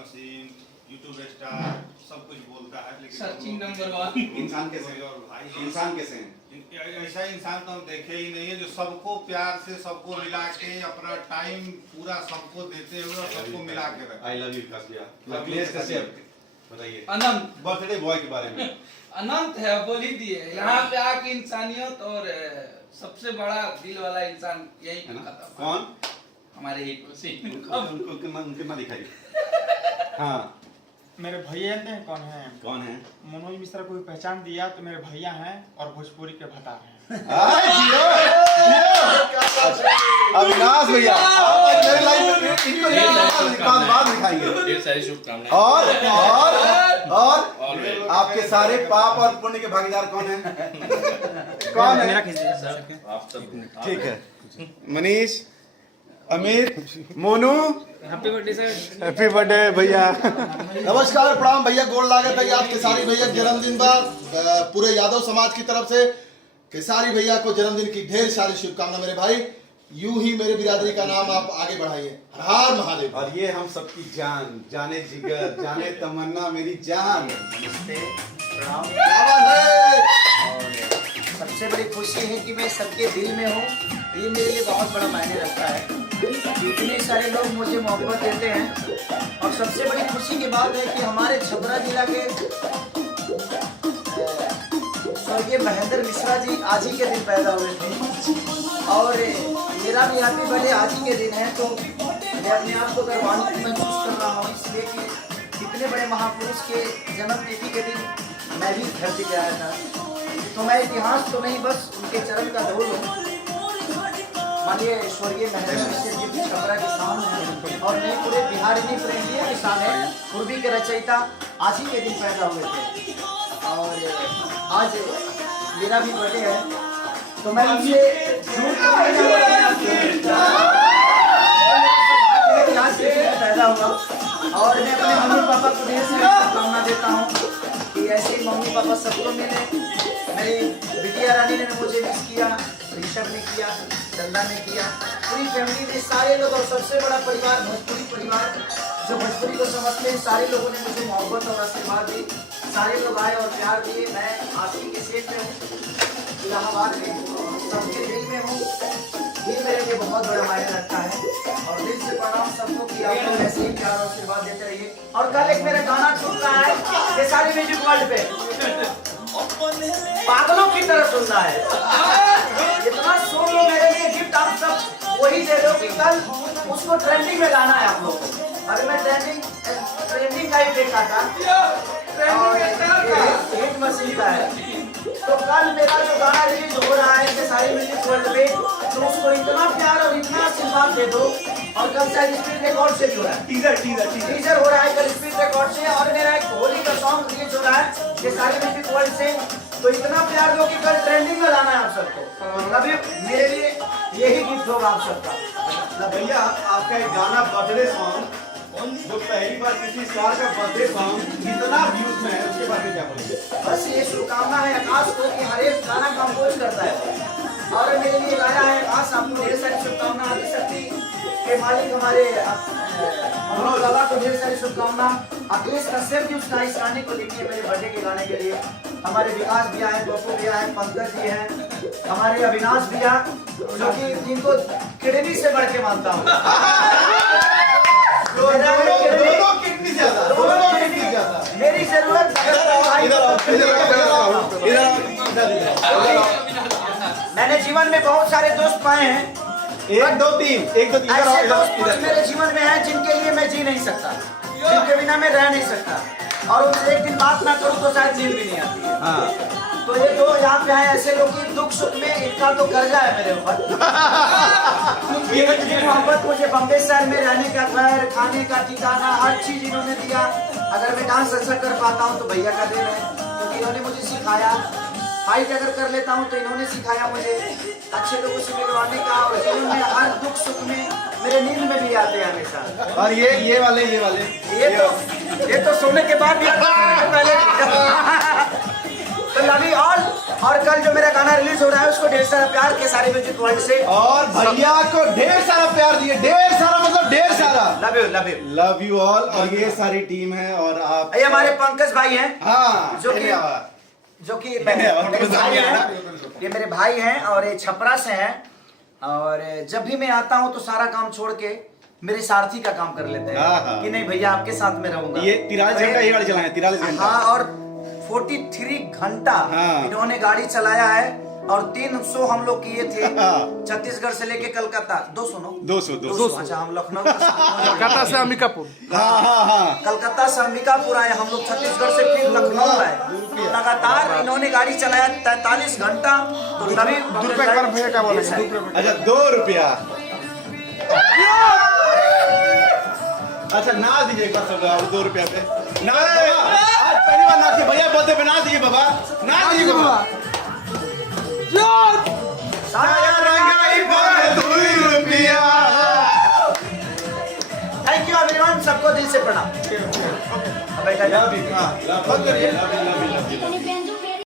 Machine, YouTube star सब कुछ बोलता है, लेकिन सचिन नंबर 1 इंसान कैसे हैं? और भाई इंसान कैसे हैं? ऐसा इंसान तो हम देखे ही नहीं है जो सबको प्यार से सबको मिला के अपना टाइम पूरा सबको देते हुए और सबको मिला के रखे। आई लव यू विकास भैया। Love you, अखिलेश कैसे हैं? विकास बताइए अनंत बर्थडे बॉय के बारे में। अनंत है, बोल ही दिए। यहाँ पे आके इंसानियत और सबसे बड़ा दिल वाला इंसान यही है ना? खत्म। कौन? हमारे ही खुशी। उनके ना दिखाइए। हाँ मेरे भैया जानते हैं कौन है? कौन है? मनोज मिश्रा को पहचान दिया तो मेरे भैया हैं और भोजपुरी के भता हैं। अविनाश भैया आज मेरे लाइफ में इनको बाद दिखाएंगे। ढेर सारी शुभकामनाएं। और आपके सारे पाप और पुण्य के भागीदार कौन है? कौन है? आप सब ठीक है। Manish, Amit, Monu, happy birthday sir. Happy birthday भैया। नमस्कार, प्रणाम भैया, गोड़ लागत है आपके सारी भैया जन्मदिन पर पूरे यादव समाज की तरफ से केसारी भैया को जन्मदिन की ढेर सारी शुभकामना मेरे भाई। यूं ही मेरे बिरादरी का नाम आप आगे बढ़ाइए। हर हर महादेव। और ये हम सबकी जान, जाने जिगर, जाने तमन्ना मेरी जान। प्रणाम। क्या बात है? और सबसे बड़ी खुशी है कि मैं सबके दिल में हूँ, ये मेरे लिए बहुत बड़ा मायने रखता है। इतने सारे लोग मुझे मोहब्बत देते हैं और सबसे बड़ी खुशी की बात है कि हमारे छपरा जिला के स्वर्गीय महेंद्र मिश्रा जी आज ही के दिन पैदा हुए थे और मेरा भी हैप्पी बर्थडे आज ही के दिन है। तो मैं अपने आप को गर्वान्वित महसूस कर रहा हूँ, इसलिए कि इतने बड़े महापुरुष के जन्म तिथि के दिन मैं भी धरती पे आया था। तो मैं इतिहास तो नहीं, बस उनके चरण का धूल हूँ। मानिए स्वर्गीय महेंद्र मिश्रा जी की छपरा किसान है और नहीं पूरे बिहार नहीं पूरे इंडिया किसान है। पूर्वी के रचयिता आज ही के दिन पैदा हुए थे और आज मेरा भी बर्थडे है। तो मैं उनसे आज के दिन पैदा हुआ और मैं अपने मम्मी पापा को ढेर सारी शुभकामना देता हूँ कि ऐसे मम्मी पापा सबको मिले। मेरी बिटिया रानी ने मुझे मिस किया, ऋषभ ने किया, चंदा ने किया, पूरी फैमिली ने, सारे लोग और सबसे बड़ा परिवार भोजपुरी परिवार जो भोजपुरी को समझते हैं, सारे लोगों ने मुझे मोहब्बत और आशीर्वाद दी। सारे लोग आए और प्यार दिए। मैं आशिक के सेठ में हूँ, इलाहाबाद में, सबके दिल में हूँ। ये मेरे लिए बहुत बड़ा मायने रखता है और दिल से प्रणाम सबको कि आप लोग ऐसे ही प्यार और आशीर्वाद देते रहिए। और कल एक मेरा गाना छूट रहा है केसारी म्यूजिक वर्ल्ड पे, पागलों की तरह सुनना है। इतना सुन लो, मेरे लिए गिफ्ट आप सब वही दे दो कि कल उसको ट्रेंडिंग में लाना है आप लोगों को। अरे मैं ट्रेंडिंग का ही देखा था और हिट मशीन का है। तो कल मेरा जो गाना रिलीज हो रहा है केसारी म्यूजिक वर्ल्ड पे, तो उसको इतना प्यार और इतना आशीर्वाद दे दो। और कल शायद स्पीड रिकॉर्ड से भी हो रहा है, टीजर हो रहा है कल स्पीड रिकॉर्ड से। और मेरा एक होली का सॉन्ग रिलीज हो रहा है केसारी म्यूजिक वर्ल्ड से। तो इतना प्यार दो कि कल ट्रेंडिंग में लाना है आप सबको। अभी मेरे लिए यही गिफ्ट होगा आप सबका। भैया आपका एक गाना बर्थडे सॉन्ग जो पहली बार किसी स्टार का बर्थडे सॉन्ग इतना व्यूज में है, उसके बारे में क्या बोलेंगे? बस ये शुभकामना है आकाश को कि हर एक गाना कंपोज करता है और मेरे लिए गाया है आकाश। आपको ढेर सारी शुभकामना। आदिशक्ति के मालिक हमारे मनोज बाबा को ढेर सारी शुभकामना। अखिलेश कश्यप जी उस इस गाने को लिखे मेरे बर्थडे के गाने के लिए। हमारे विकास भैया है, पप्पू भैया है, पंकज जी हैं, हमारे अविनाश भैया जो कि जिनको किडनी से बढ़ के मानता हूँ। मेरी जरूरत मैंने जीवन में बहुत सारे दोस्त पाए हैं। एक दो तीन ऐसे दोस्त कुछ मेरे जीवन में हैं जिनके लिए मैं जी नहीं सकता, जिनके बिना मैं रह नहीं सकता और उनसे एक दिन बात ना करूं तो शायद नींद भी नहीं आती है। हाँ। तो ये दो यहाँ पे हैं ऐसे लोग कि दुख सुख में इनका तो कर्जा है मेरे ऊपर। ये मोहब्बत मुझे बम्बे शहर में रहने का घर, खाने का ठिकाना, हर चीज इन्होंने दिया। अगर मैं डांस अच्छा कर पाता हूँ तो भैया का देन है, क्योंकि इन्होंने मुझे सिखाया। फाइट अगर कर लेता हूँ तो इन्होंने सिखाया मुझे अच्छे लोगों से मिलवाने का और इन्होंने हर दुख सुख में मेरे नींद में भी आते हैं हमेशा। और ये वाले ये तो सोने के बाद भी पहले तो लवी और कल जो मेरा गाना रिलीज हो रहा है उसको ढेर सारा प्यार केसारी म्यूजिक वर्ल्ड से। और भैया को ढेर सारा प्यार दिए, ढेर सारा मतलब ढेर सारा लव यू ऑल। और ये सारी टीम है और आप ये हमारे पंकज भाई हैं, हाँ जो कि मेरे भाई हैं, ये मेरे भाई हैं और ये छपरा से हैं। और जब भी मैं आता हूँ तो सारा काम छोड़ के मेरे सारथी का काम कर लेते हैं कि नहीं भैया आपके साथ में रहूंगा। ये 43 घंटा ये गाड़ी चलाए हैं, 43 घंटा। हाँ, और 43 घंटा इन्होंने गाड़ी चलाया है और 300 हम लोग किए थे छत्तीसगढ़ से लेके कलकत्ता। 200 अच्छा, हम लखनऊ कलकत्ता से अंबिकापुर। कलकत्ता से अंबिकापुर आए हम लोग, छत्तीसगढ़ से फिर लखनऊ आए। लगातार इन्होंने गाड़ी चलाया 43 घंटा। तो तभी भैया क्या बोलेंगे? अच्छा 2 रुपया। अच्छा ना दीजिए एक बार सब 2 रुपया पे ना। आज पहली बार ना भैया बर्थडे पे ना दीजिए बाबा, ना दीजिए बाबा। थैंक यू एवरीवन, सबको दिल से प्रणाम। बेटा